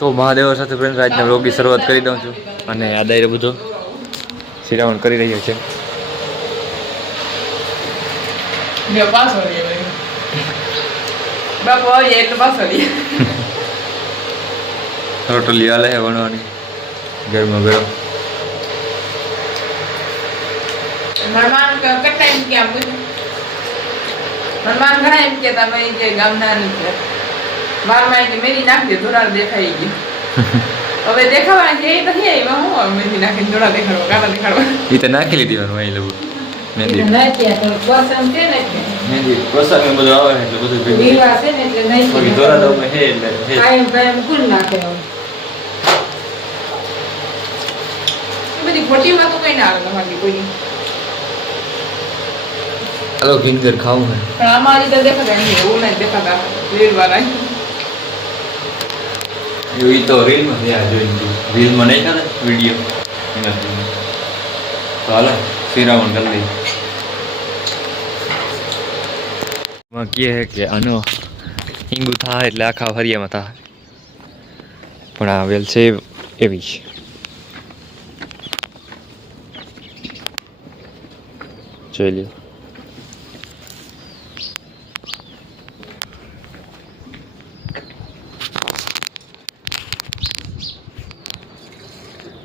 તો મહાદેવ સાથે ફ્રેન્ડ આજના વ્લોગની શરૂઆત કરી દઉં છું અને આ દાયરો બધો શ્રીરાવણ કરી રહ્યો છે. રોટલી હાલે વણવાની ગરમા ગરમ. મહેમાન કેટલા એમ કે આવું મહેમાન ઘણા એમ કેતા ભાઈ જે ગામનાની છે વારમાં કે મેરી નાખી ધોરા દેખાઈ ગઈ. હવે દેખાવા કે તો હે એમાં હું મેરી નાખી ધોરા દેખાડવા કાલા દેખાડવા ઈ તો નાખી લીધી વાનું અહીં લઉં મેંદી નાખ્યા તો બસમ છે ને મેંદી પ્રસાદ બધું આવે એટલે બધું વિવાહ છે ને એટલે નહીં થોડી ધોરા દઉં હે એટલે હે કાયમ કુલ નાખે બધી ખોટી વાતો કઈ ના આવે તમારી કોઈ. हेलो किंगर खाऊं है પણ અમારી તો દેખાતા નહીં એવું નહીં દેખાતા રીલ વાળા ये तो रील में दिया जो इनकी रील में नहीं था वीडियो इनका तो हाल श्रीरावण कर ली वहाँ ये है कि अनो हिंगू था એટલે આખા હરિયામાં था પણ આ વેલ છે એવી જોઈ લ્યો.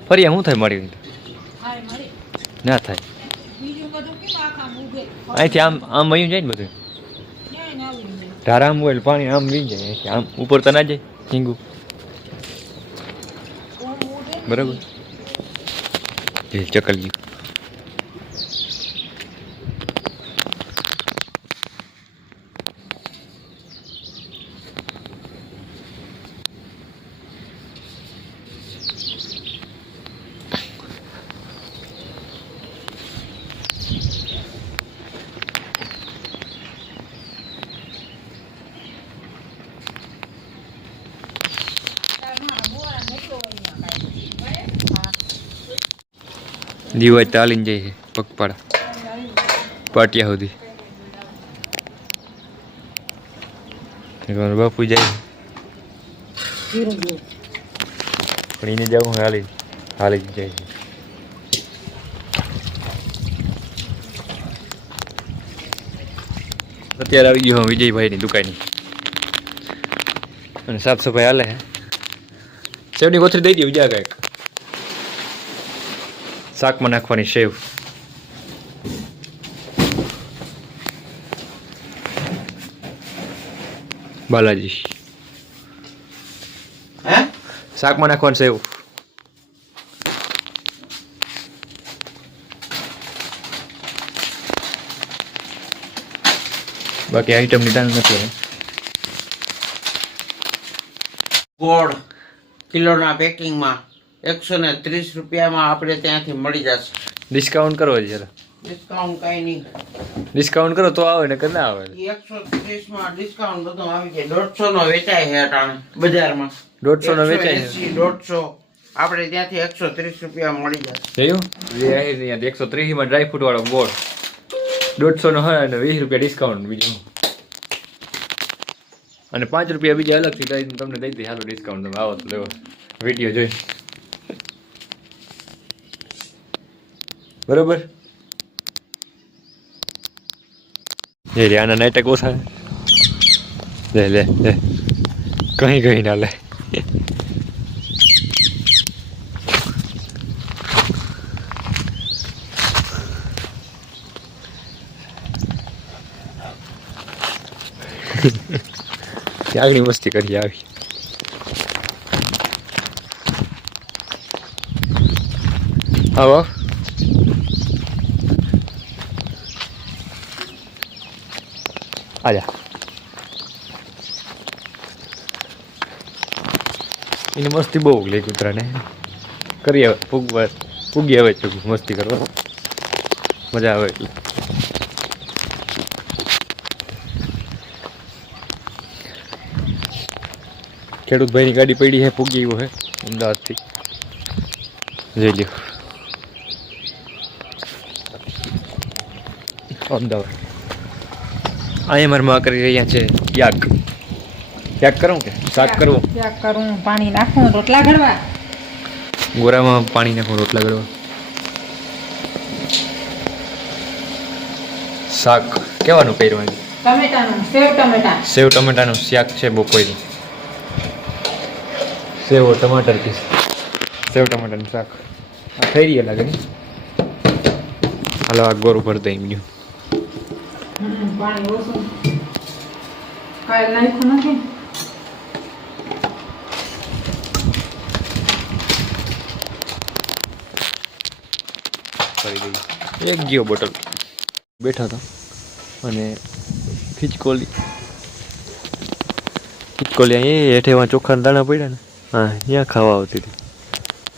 ફરી શું થાય મારી ના થાય અહીંથી આમ આમ વયું જાય ને બધું ધારા આમ હોય પાણી આમ વી જાય આમ ઉપર તો ના જાય હિંગુ બરાબર ચકલ્યું. દીવા ચાલીને જાય છે પગપાળા પાટિયા સુધી બાપુ જાય પણ એને જવું હાલી હાલી જ જાય છે. અત્યારે આવી ગયો વિજયભાઈની દુકાનની અને સાફ સફાઈ હાલે હે. સેવની કોથળી દઈ દે બીજા કાંઈક શાકમાં નાખવાની સેવ બાલાજી શાકમાં નાખવાની સેવ બાકી આઈટમ નિદાન નથી. ગોળ કિલોના પેકિંગમાં 130 રૂપિયામાં આપણે ત્યાંથી મળી જશે. ડિસ્કાઉન્ટ કરો જરા. ડિસ્કાઉન્ટ કઈ નહીં. ડિસ્કાઉન્ટ કરો તો આવે ને કે ના આવે. 130 માં ડિસ્કાઉન્ટ બધું આવી જાય. 150 નો વેચાય છે અટાણે બજારમાં. 150 નો વેચાય છે. 150 આપણે ત્યાંથી 130 રૂપિયા મળી જશે. જોયું 130 માં ડ્રાય ફ્રૂટ વાળો ગોળ 150 નો હોય અને 20 રૂપિયા ડિસ્કાઉન્ટ બીજું અને 5 રૂપિયા બીજા અલગથી તમને દઈ દે. હાલો ડિસ્કાઉન્ટ તમે આવો તો લેવો વિડીયો જોઈ બરોબર. લે આના નાટક ઓછા લે લે લે કहीं કहीं ના લે. આગળ મસ્તી કરી આવી આવો આજા એની મસ્તી બહુ લે કૂતરાને કરી આવે પૂગી આવે છે મસ્તી કરવા મજા આવે એટલે. ખેડૂત ભાઈની ગાડી પડી છે પૂગી એવું હે અમદાવાદથી જોઈ લ્યો. અમદાવાદ અહીંયા મારે માં કરી રહ્યા છે યાગ શાક કરું કે શાક કરવું શાક કરું પાણી નાખું રોટલા ઘડવા ગોરામાં પાણી નાખું રોટલા ગળવા શાક કેવાનું કર્યું આજે ટમેટાનું સેવ ટમેટાનું શાક છે બપોરનું સેવ ટમાટરથી સેવ ટમાટરનું શાક આ થઈ રહ્યા લાગે ને હાલો આ ગોરું ભર દઈ એમનું પાણી ઓછું કાંઈ નાખ્યું નથી કરી દઈ એક ગયો બોટલ બેઠા હતા અને ખીચકોલી અહીં હેઠેમાં ચોખાના દાણા પડ્યા ને હા ત્યાં ખાવા આવતી હતી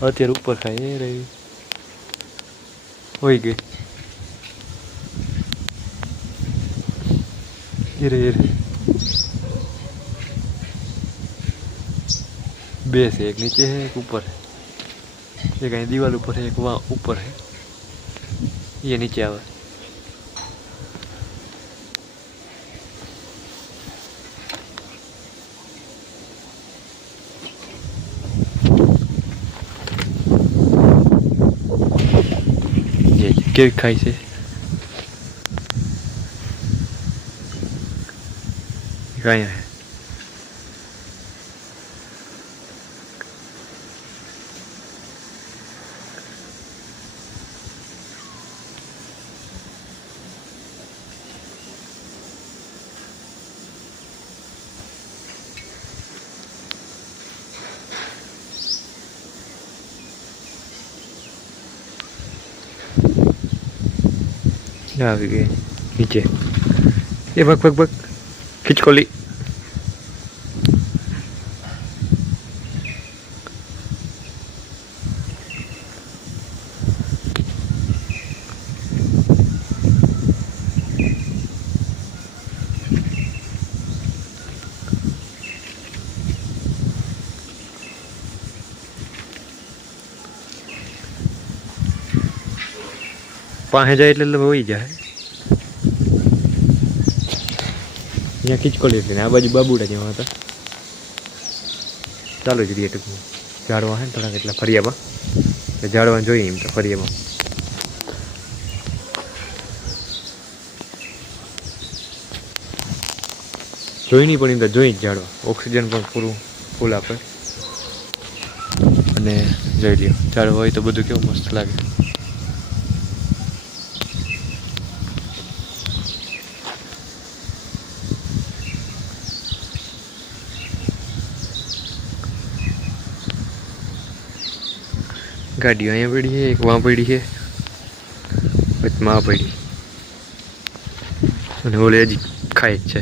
અત્યારે ઉપર ખાય એ રહી હોય ગઈ એ રે બે છે એક નીચે है एक ऊपर है एक અહીં દીવાલ ઉપર है एक वहाँ ऊपर है ये नीचे આવે કેવી ખાય છે કાંઈ હે આવી ગઈ નીચે એ ભગ ભગ ભગ ખીચકોલી પાસે જાય એટલે વહી જાય અહીંયા ખીચકોલી હતી ને આ બાજુ બાબુડા જેવા હતા ચાલો જ રહીએ ટૂંકમાં ઝાડવા હે ને થોડાક એટલા ફરિયામાં ઝાડવા જોઈએ એમ તો ફરિયામાં જોઈ નહીં પણ એમ તો જોઈ જ ઝાડવા ઓક્સિજન પણ પૂરું ફૂલ આપે અને જોઈ લ્યો ઝાડવા હોય તો બધું કેવું મસ્ત લાગે ગાડીઓ અહીંયા પડી છે એક વાં પડી છે વચમાં આ પડી અને ઓલે હજી ખાય જ છે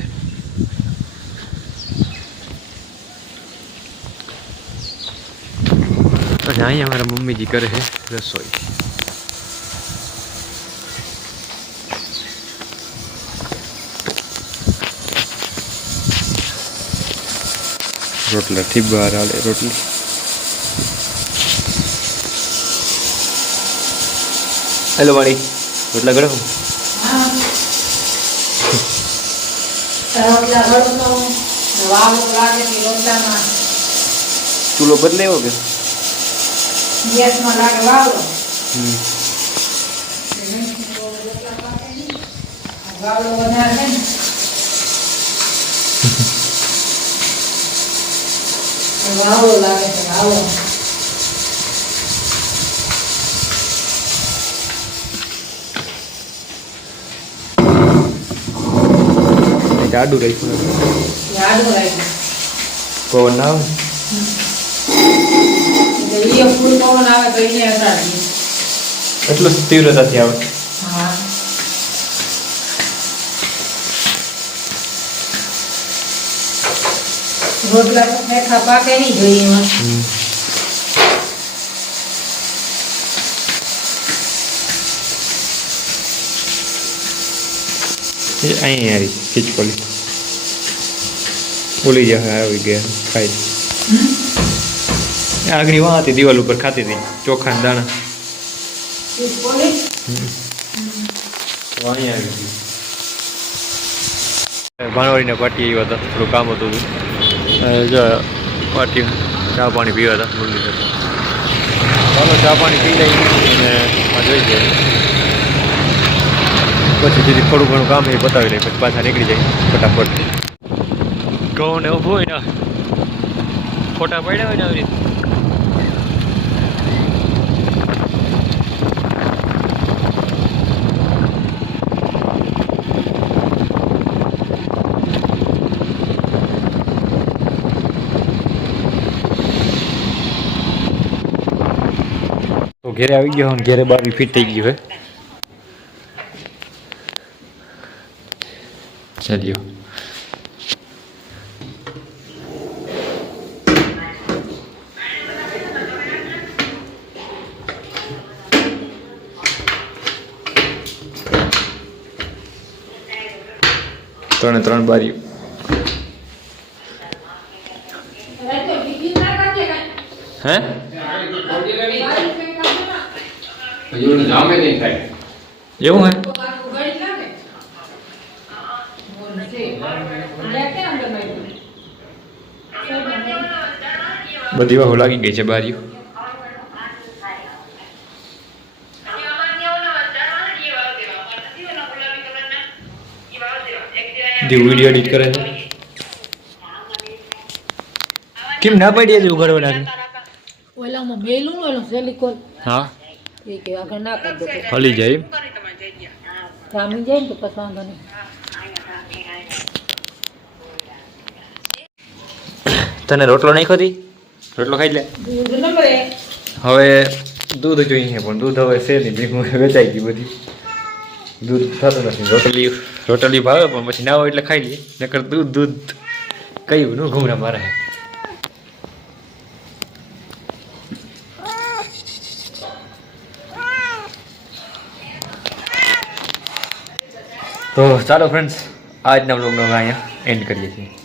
અને અહીંયા મારા મમ્મીજી કરે છે રસોઈ રોટલાથી બહાર હાલે રોટલી હેલો મારી રોટલા ગળો ચૂલો બદલાયો કે આડું રાખ્યું પવન ના આવે એટલું તીવ્રતાથી આવે રોટલા તો મેખા પાકે નહીં જોઈએ અહીં આવી ખીચકોલી બોલી જાય આવી ગયા ખાઈ આગળ વાં હતી દિવાલ ઉપર ખાતી હતી ચોખા ને દાણા અહીં આવી ગયું ભાણવાડીના પાટી આવ્યા હતા થોડું કામ હતું જો પાટી ચા પાણી પીવા હતા બોલી શકતા ચાલો ચા પાણી પી લઈએ અને આ જોઈ જાય પછી બીજું થોડું ઘણું કામ એ બતાવી લઈએ પછી પાછા નીકળી જાય ફટાફટ ઘઉં ને ઊભું હોય ને ફોટા પડ્યા હોય ને આવી રીતે તો ઘેરે આવી ગયો ને ઘેરે બારી ફિટ થઈ ગયું હે ચાલ્યો ત્રણે ત્રણ બારી હે એવું હે બધી વાહો લાગી ગઈ છે બારીઓ વિડીયો એડિટ કરે છે કેમ ના પડી હતી ઉઘાડવા લાગે ઓલામાં મેલું ઓલો સિલિકોન હા એ કે આગળ ના કરી દો હલી જાય એમ? જામી જાય ને તો પછી વાંધો નહીં તને રોટલો નહીં ખાધી રોટલો ખાઈ લે દૂધ ન મળે. હવે દૂધ જોઈએ પણ દૂધ હવે છે નહીં ભીખું વેચાઈ ગઈ બધી દૂધ થતું નથી રોટલી ભાવે પણ પછી ના હોય એટલે ખાઈ લઈએ નકર દૂધ કયું નું ઘૂમરા મારે તો ચાલો ફ્રેન્ડ્સ આજના બ્લોગનો અહીંયા એન્ડ કરીએ છીએ